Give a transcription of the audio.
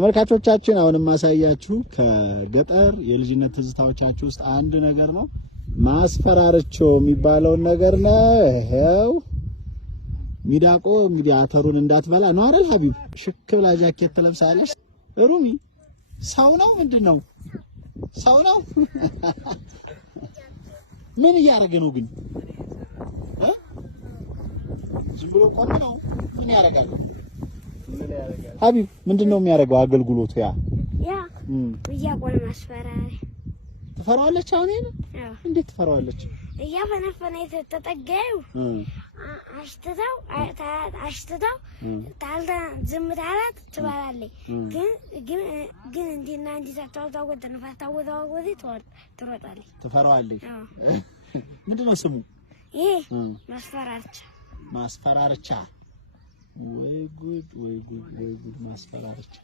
ተመልካቾቻችን አሁንም ማሳያችሁ ከገጠር የልጅነት ትዝታዎቻችሁ ውስጥ አንድ ነገር ነው። ማስፈራርቾ የሚባለው ነገር ነው። ይሄው ሚዳቆ እንግዲህ አተሩን እንዳትበላ ነው አይደል ሀቢብ? ሽክ ብላ ጃኬት ትለብሳለች። ሩሚ ሰው ነው ምንድነው? ሰው ነው። ምን እያደረገ ነው ግን? ዝም ብሎ ቆም ነው። ምን ያደርጋል? ሀቢብ ምንድነው የሚያደርገው አገልግሎቱ? ያ እያቆነ ማስፈራሪ ትፈራዋለች። አሁን ይሄን እንዴት ትፈራዋለች? እያፈነፈነ ተጠጋዩ አሽተታው ታልታ ዝም ታላት ትባላለች። ግን እንዲና እንዲ ታውታውት ነፋታውታውት ትሮጣለች። ትፈራዋለች። ምንድነው ስሙ? ይሄ ማስፈራርቻ ወይ ጉድ ወይ ጉድ ወይ ጉድ ማስፈራርቻ